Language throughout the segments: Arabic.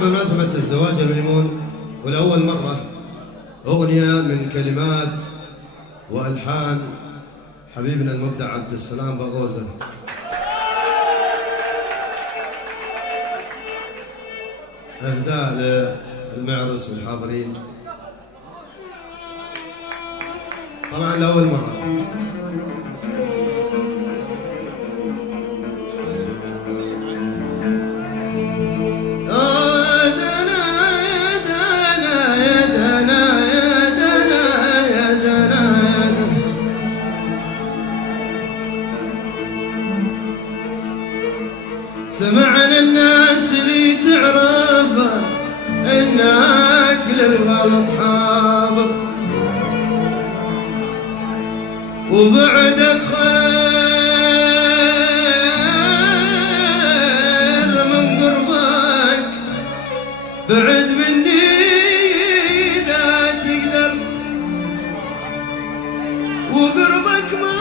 بمناسبة الزواج الميمون ولأول مرة أغنية من كلمات وألحان حبيبنا المبدع عبد السلام باغوزة. إهداء للمعرس والحاضرين طبعا لأول مرة. سمعنا الناس اللي تعرفه انك للغلط حاضر وبعدك خير من قربك، بعد مني اذا تقدر وقربك ما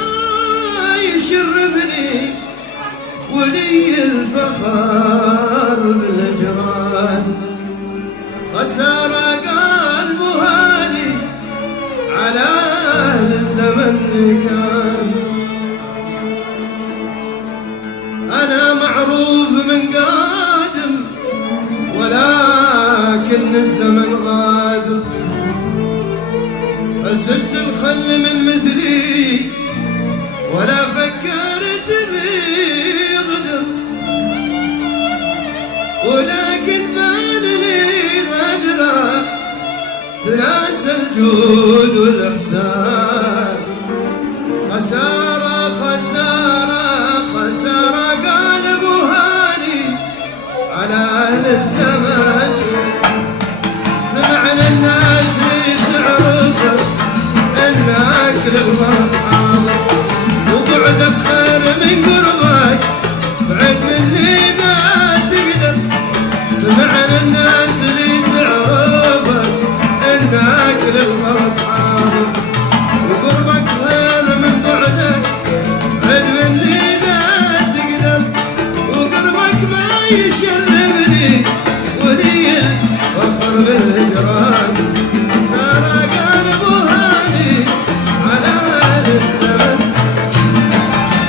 يشرفني ولي الفخر بالهجران. خسارة قلب هادي على أهل الزمن كان. أنا معروف من قادم ولكن الزمن غادر. حسبت الخل من مثلي ولا فكرت بيه غدر، ولكن بان لي غدره تناسى الجود والإحسان. خسارة خسارة خسارة قلب هاني على أهل الزمن. سمعنا الناس تعرف إنك للغرب حاضر وبعدك خير من قربك، بعد مني إذا تقدر. سمعنا الناس اللي تعرفك إنك للغرب حاضر وقربك خير من بعدك، بعد مني إذا تقدر وقربك ما يشرفني ولي الفخر بالهجران. خسارة قلب هاني على أهل الزمن،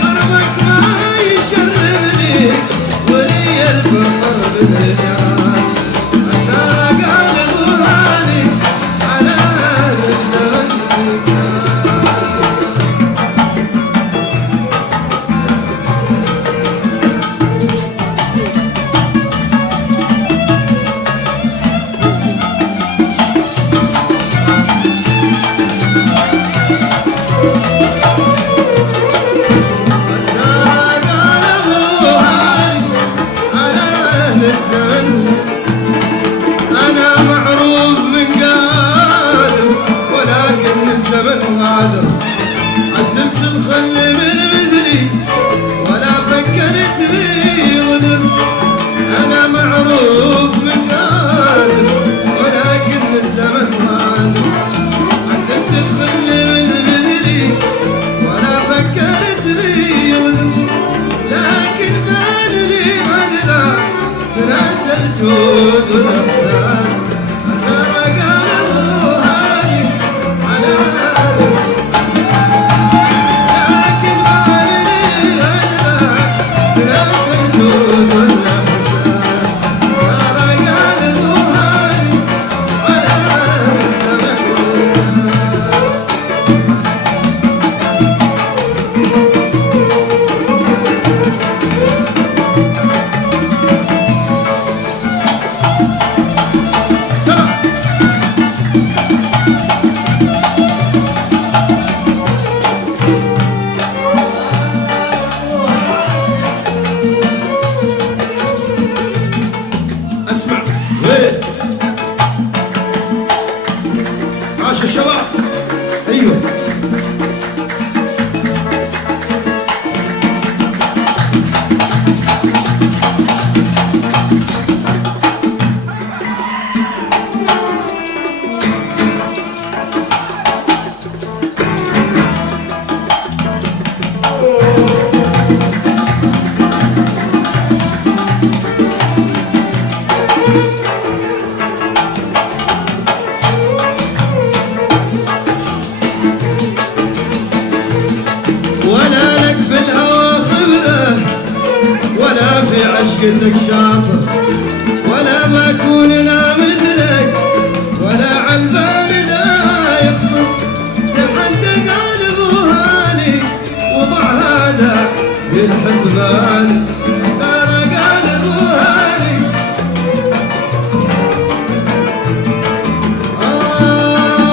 قربك ما يشرفني ولي الفخر بالهجران. خسارة قلب هاني على أهل الزمن. أنا معروف من قادم ولكن الزمن غادر. حسبت الخل من مثلي ولا فكرت بي غدر. أنا معروف من قادم ولكن الزمن غادر. حسبت الخل من مثلي ولا فكرت بي غدر، لكن بان لي غدره تناسى الجود والإحسان. خسارة قلب هاني على أهل، لكن بان لي غدره تناسى الجود والإحسان. خسارة قلب هاني على أهل الزمن. خاطر ولا بكون لا مثلك ولا عالبال ذا يخطر تحدى قلب وهاني وضع هذا في الحسبان صار قلب وهاني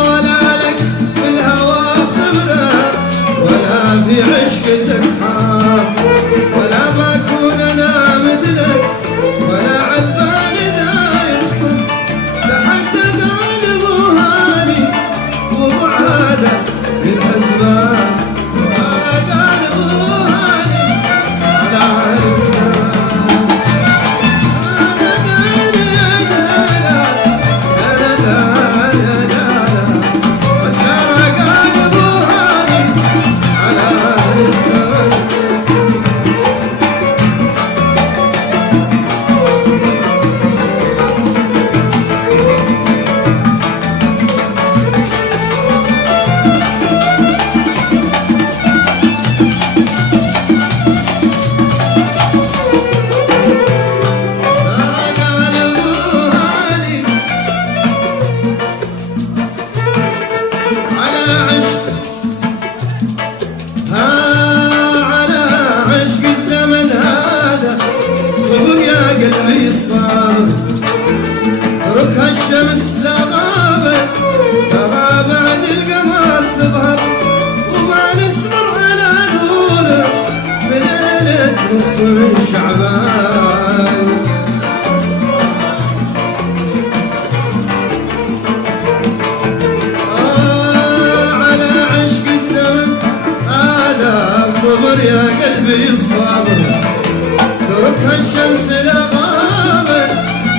ولا لك في الهوى خبرة ولا في عشقتك حار ولا بكون انا مثلك ولا عالبال ذا يخطر لحتى قلب وهاني وضع هذا في الحسبان صار قلب وهاني على عرسان صار قلب وهاني على عرسان قلبي الصابر تركها الشمس لا غابت ترى بعد القمر تظهر وما نسمر على نوره بليلة نص من شعبان على عشق الزمن هذا صبر يا قلبي الصابر تركها الشمس لا غابت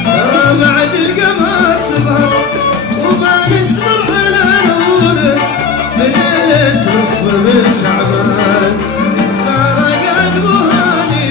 ترى بعد القمر تظهر وما نسمر على نوره بليلة نصف من شعبان صار قلب هاني